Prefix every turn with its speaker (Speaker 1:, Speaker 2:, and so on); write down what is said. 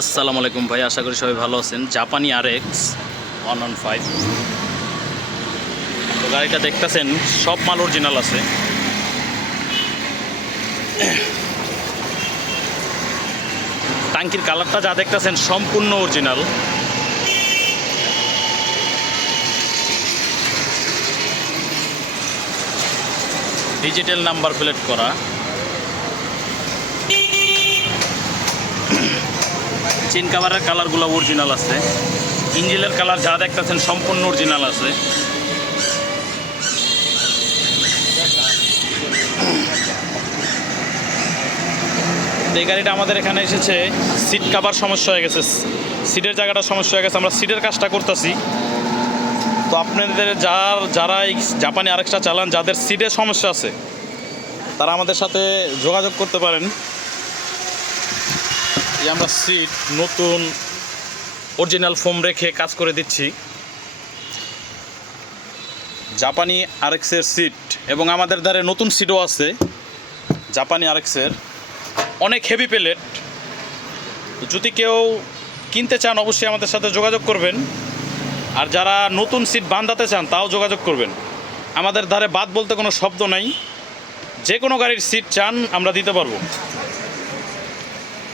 Speaker 1: আসসালামু আলাইকুম ভাই, আশা করি সবাই ভালো আছেন। জাপানি আর এক্স ওয়ান ওয়ান ফাইভ তো গাড়িটা দেখতেছেন, সব মাল অরিজিনাল আছে। টাঙ্কির কালারটা যা দেখতেছেন, সম্পূর্ণ অরিজিনাল ডিজিটাল নাম্বার প্লেট করা। চেন কাভারের কালারগুলো অরিজিনাল আছে। ইঞ্জিনের কালার যা দেখতেছেন সম্পূর্ণ অরিজিনাল আছে। এই গাড়িটা আমাদের এখানে এসেছে সিট কাভার সমস্যা হয়ে গেছে। সিটের জায়গাটা সমস্যা হয়ে গেছে, আমরা সিটের কাজটা করতেছি। তো আপনাদের যার যারা এই জাপানি আরেকটা চালান, যাদের সিটের সমস্যা আছে, তারা আমাদের সাথে যোগাযোগ করতে পারেন। এই আমরা সিট নতুন অরিজিনাল ফোম রেখে কাজ করে দিচ্ছি। জাপানি আরেক্সের সিট এবং আমাদের ধারে নতুন সিটও আছে, জাপানি আরেক্সের। অনেক হেভি প্লেট যদি কেউ কিনতে চান, অবশ্যই আমাদের সাথে যোগাযোগ করবেন। আর যারা নতুন সিট বান্ধাতে চান, তাও যোগাযোগ করবেন। আমাদের ধারে বাদ বলতে কোনো শব্দ নাই। যে কোনো গাড়ির সিট চান, আমরা দিতে পারব।